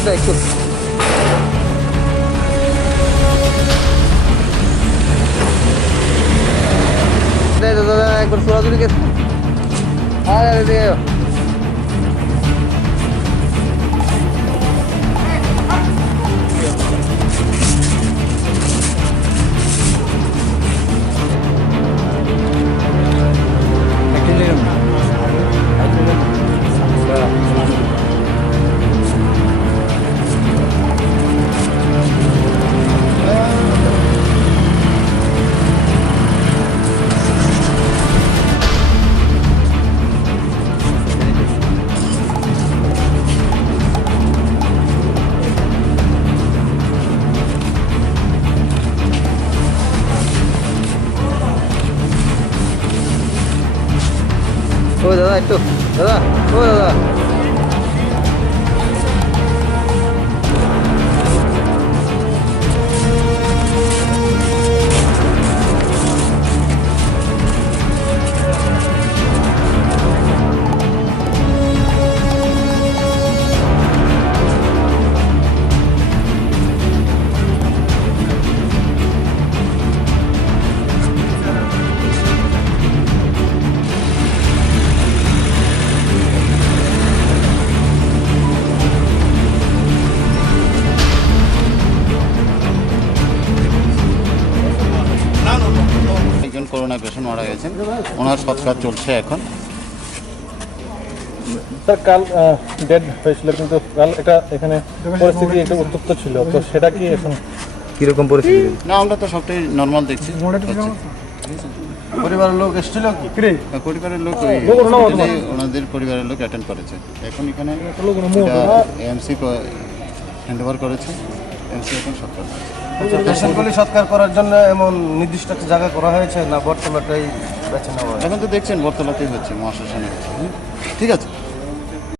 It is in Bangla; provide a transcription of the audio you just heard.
Idah ikut. Dah ikut surat dulu guys. Ayo. Oh dadah itu, dadah, oh dadah. Patient মারা গেছেন, ওনার সৎকার চলছে এখন। স্যার কাল ডেড হয়েছিল, কিন্তু কাল এটা এখানে পরিস্থিতি একটু উত্তপ্ত ছিল, তো সেটা কি এখন কিরকম পরিস্থিতি? না, আমরা তো সবটাই নর্মাল দেখছি। পরিবারের লোক এসেছিল কি? পরিবারের লোক ওনাদের পরিবারের লোক অ্যাটেন্ড করেছে। এখন এখানে এমসি হ্যান্ড ওভার করেছে, এমসি এখন সৎকার। পেশেন্টগুলি সৎকার করার জন্য এমন নির্দিষ্ট একটা জায়গা করা হয়েছে না বর্তমানটাই বেছে নেওয়া? এখন তো দেখছেন বর্তমানেই হচ্ছে, মহাশ্মশানে হচ্ছে। ঠিক আছে।